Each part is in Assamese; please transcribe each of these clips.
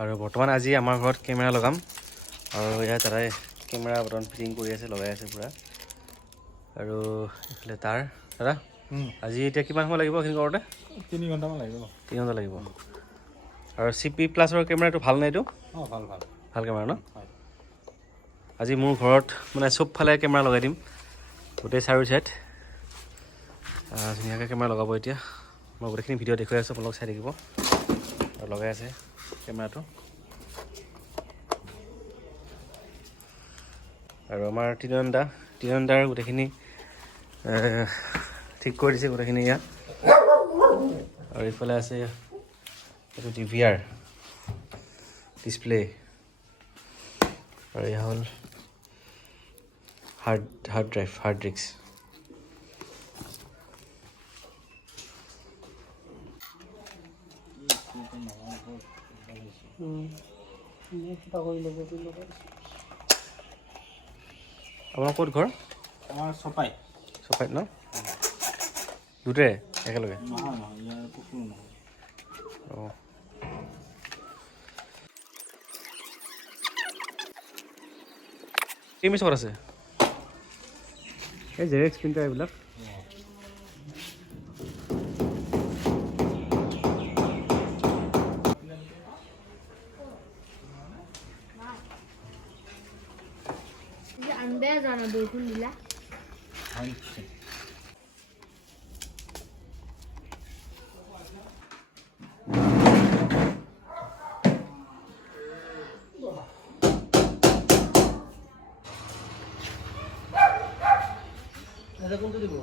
আৰু বৰ্তমান আজি আমাৰ ঘৰত কেমেৰা লগাম আৰু ইয়াত তাই কেমেৰা বৰ্তমান ফিটিং কৰি আছে লগাই আছে পুৰা আৰু এইফালে তাৰ দাদা আজি এতিয়া কিমান সময় লাগিব এইখিনি কৰোঁতে 3 ঘণ্টামান লাগিব 3 ঘণ্টা লাগিব আৰু CP প্লাছৰ কেমেৰাটো ভাল নে এইটো ভাল ভাল কেমেৰা ন হয় আজি মোৰ ঘৰত মানে চবফালে কেমেৰা লগাই দিম গোটেই চাৰি চাইড ধুনীয়াকৈ কেমেৰা লগাব এতিয়া মই গোটেইখিনি ভিডিঅ' দেখুৱাই আছোঁ আপোনালোক চাই থাকিব আৰু লগাই আছে কেমেৰাটো আৰু আমাৰ তিনিনদাৰ গোটেইখিনি ঠিক কৰি দিছে গোটেইখিনি ইয়াত আৰু এইফালে আছে এইটো DVR ডিছপ্লে আৰু এয়া হ'ল হাৰ্ড ডিস্ক আপোনাৰ ক'ত ঘৰ আমাৰ চপাই চপাইত ন দুটাই একেলগে নহয় ইয়াৰ পুখুৰী নহয় অঁ কেমি চৰত আছে এই জেৰেক্স প্ৰিণ্টাৰ এইবিলাক अंदर जाना बिल्कुल नीला ऐसा कौन तो देखो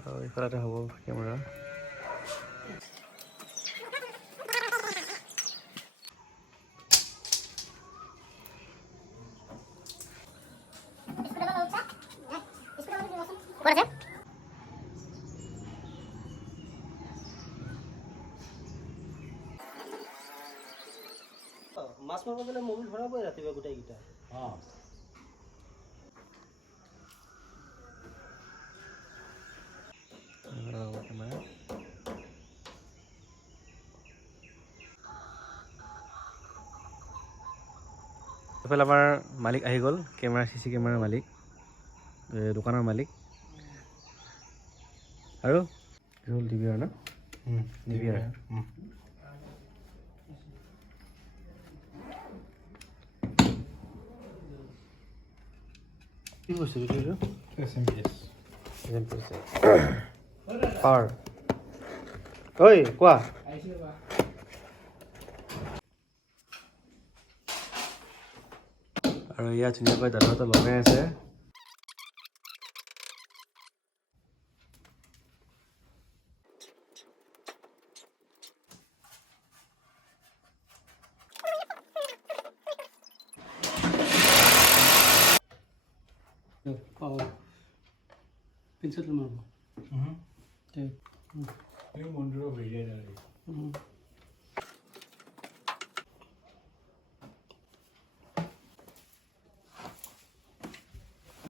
আৰু এইফালে হ'ব কেমেৰা মাছ মাৰিব গ'লে মোবাইল ভৰাবই ৰাতিপুৱা গোটেইকেইটা এইফালে আমাৰ মালিক আহি গ'ল কেমেৰা CC কেমেৰাৰ মালিক দোকানৰ মালিক আৰু হ'ল DVR ন DVR কি বস্তু এইটো SMPS পাৱাৰ ঐ কোৱা আৰু ইয়াত ধুনীয়াকৈ দাদাহঁতে লগাই আছে पिंसेट मारबो মন্দিৰৰ ভিডিঅ'